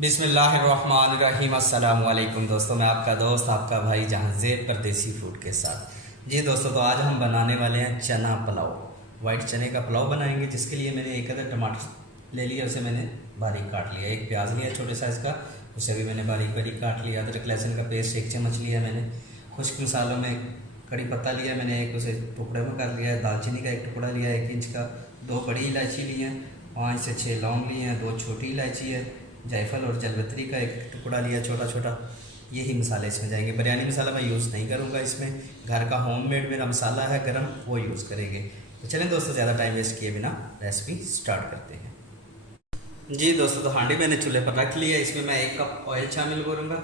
बिस्मिल्लाहिर्रहमानिर्रहीम। अस्सलाम वालेकुम दोस्तों, मैं आपका दोस्त आपका भाई जहांज़ेब परदेसी फूड के साथ। जी दोस्तों, तो आज हम बनाने वाले हैं चना पुलाव। वाइट चने का पुलाव बनाएंगे, जिसके लिए मैंने एक अदर टमाटर ले लिया, उसे मैंने बारीक काट लिया। एक प्याज लिया छोटे साइज़ का, उसे भी मैंने बारीक बारीक काट लिया। अदरक लहसुन का पेस्ट 1 चम्मच लिया मैंने। खुश्क मसालों में कड़ी पत्ता लिया मैंने एक, उसे टुकड़े में कर लिया। दालचीनी का एक टुकड़ा लिया 1 इंच का। 2 बड़ी इलायची ली हैं, 5 से 6 लौंग लिए हैं, 2 छोटी इलायची है, जायफल और जलपत्री का एक टुकड़ा लिया छोटा छोटा। यही मसाले इसमें जाएंगे। बिरयानी मसाला मैं यूज़ नहीं करूँगा इसमें, घर का होममेड मेरा मसाला है गरम, वो यूज़ करेंगे। तो चलें दोस्तों, ज़्यादा टाइम वेस्ट किए बिना रेसिपी स्टार्ट करते हैं। जी दोस्तों, तो हांडी मैंने चूल्हे पर रख लिया। इसमें मैं 1 कप ऑयल शामिल करूँगा।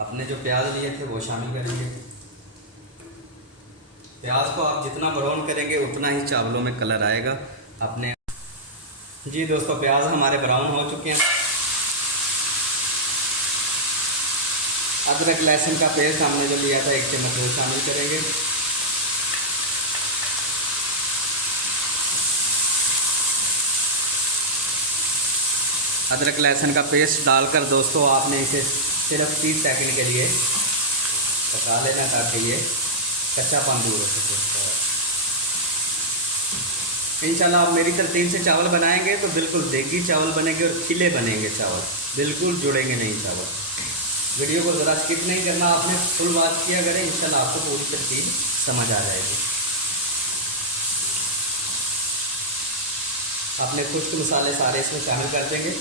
अपने जो प्याज लिए थे वो शामिल करेंगे। प्याज को आप जितना ब्राउन करेंगे उतना ही चावलों में कलर आएगा अपने। जी दोस्तों, प्याज हमारे ब्राउन हो चुके हैं। अदरक लहसुन का पेस्ट हमने जो लिया था 1 चम्मच, वो शामिल करेंगे। अदरक लहसुन का पेस्ट डालकर दोस्तों आपने इसे सिर्फ 30 सेकंड के लिए पका लेना, ताकि ये कच्चापन दूर हो सके। इंशाल्लाह आप मेरी तरतीब से चावल बनाएंगे तो बिल्कुल देगी चावल बनेंगे और खिले बनेंगे चावल, बिल्कुल जुड़ेंगे नहीं चावल। वीडियो को ज़रा स्किप नहीं करना, आपने फुल वॉच किया करें, इंशाल्लाह आपको पूरी तरतीब समझ आ जाएगी। आपने खुश्क मसाले सारे इसमें शामिल कर देंगे।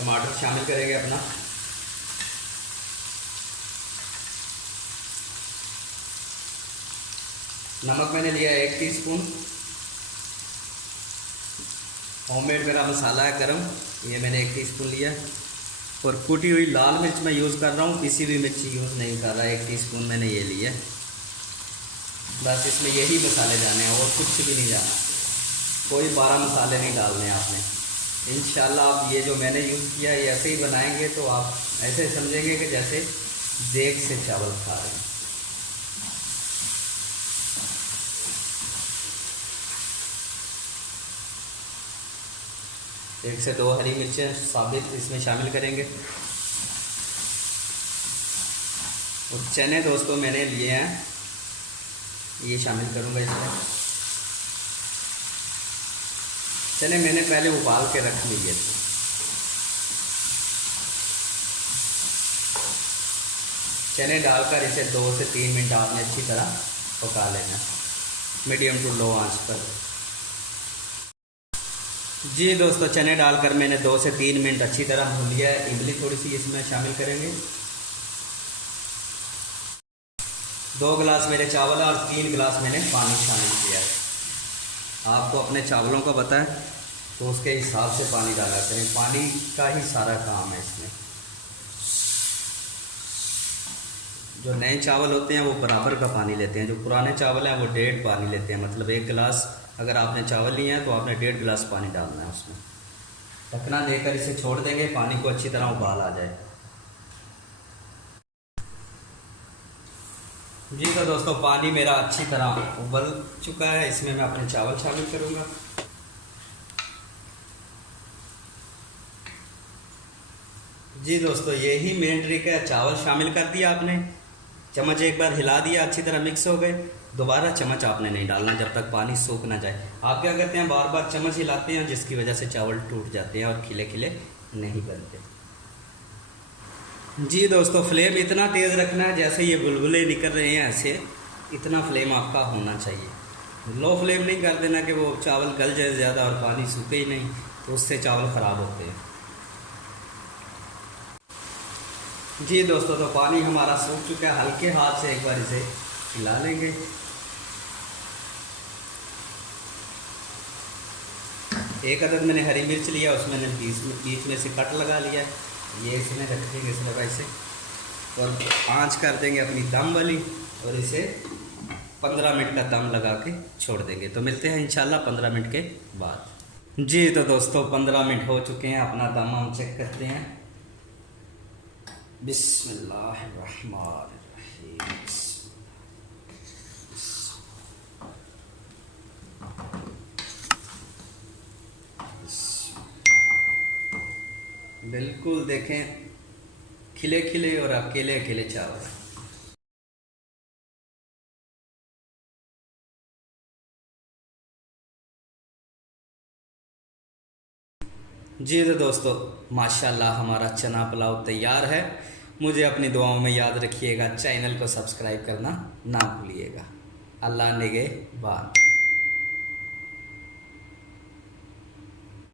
टमाटर शामिल करेंगे अपना। नमक मैंने लिया 1 टीस्पून। होममेड मेरा मसाला है गरम, ये मैंने 1 टीस्पून लिया। और कूटी हुई लाल मिर्च मैं यूज़ कर रहा हूँ, पिसी हुई मिर्च यूज़ नहीं कर रहा। 1 टीस्पून मैंने ये लिया। बस इसमें यही मसाले जाने हैं और कुछ भी नहीं जाना, कोई 12 मसाले नहीं डालने आपने। इंशाल्लाह आप ये जो मैंने यूज़ किया ये ऐसे ही बनाएंगे तो आप ऐसे समझेंगे कि जैसे देग से चावल खा रहे हैं। एक से 2 हरी मिर्चें साबित इसमें शामिल करेंगे। और चने दोस्तों मैंने लिए हैं, ये शामिल करूँगा इसमें। चने मैंने पहले उबाल के रख लिए थे। चने डालकर इसे 2 से 3 मिनट आपने अच्छी तरह पका लेना, मीडियम टू लो आंच पर। जी दोस्तों, चने डालकर मैंने 2 से 3 मिनट अच्छी तरह भून लिया है। इमली थोड़ी सी इसमें शामिल करेंगे। 2 गिलास मेरे चावल और 3 गिलास मैंने पानी शामिल किया है। आपको अपने चावलों का पता है तो उसके हिसाब से पानी डाला करें, पानी का ही सारा काम है इसमें। जो नए चावल होते हैं वो बराबर का पानी लेते हैं, जो पुराने चावल हैं वो 1.5 पानी लेते हैं। मतलब 1 गिलास अगर आपने चावल लिए हैं तो आपने 1.5 गिलास पानी डालना है उसमें। ढकना देकर इसे छोड़ देंगे, पानी को अच्छी तरह उबाल आ जाए। जी तो दोस्तों, पानी मेरा अच्छी तरह उबल चुका है। इसमें मैं अपने चावल शामिल करूँगा। जी दोस्तों, यही मेन ट्रिक है। चावल शामिल कर दिया आपने, चम्मच एक बार हिला दिया, अच्छी तरह मिक्स हो गए। दोबारा चम्मच आपने नहीं डालना जब तक पानी सूख ना जाए। आप क्या करते हैं, बार बार चम्मच हिलाते हैं, जिसकी वजह से चावल टूट जाते हैं और खिले खिले नहीं बनते। जी दोस्तों, फ्लेम इतना तेज़ रखना है जैसे ये बुलबुले निकल रहे हैं, ऐसे इतना फ्लेम आपका होना चाहिए। लो फ्लेम नहीं कर देना कि वो चावल गल जाए ज़्यादा और पानी सूखे ही नहीं, तो उससे चावल ख़राब होते हैं। जी दोस्तों, तो पानी हमारा सूख चुका है। हल्के हाथ से एक बार इसे हिला लेंगे। एक अदद मैंने हरी मिर्च लिया, उसमें मैंने बीच में से कट लगा लिया। ये इसमें रखेंगे इस तरह से, और आंच कर देंगे अपनी दम वाली, और इसे 15 मिनट का दम लगा के छोड़ देंगे। तो मिलते हैं इंशाल्लाह 15 मिनट के बाद। जी तो दोस्तों 15 मिनट हो चुके हैं, अपना दम हम चेक करते हैं। बिस्मिल्लाहिर्रहमानिर्रहीम। बिल्कुल देखें, खिले खिले और अकेले अकेले चावल। जी तो दोस्तों माशाल्लाह हमारा चना पुलाव तैयार है। मुझे अपनी दुआओं में याद रखिएगा, चैनल को सब्सक्राइब करना ना भूलिएगा। अल्लाह निगहबान।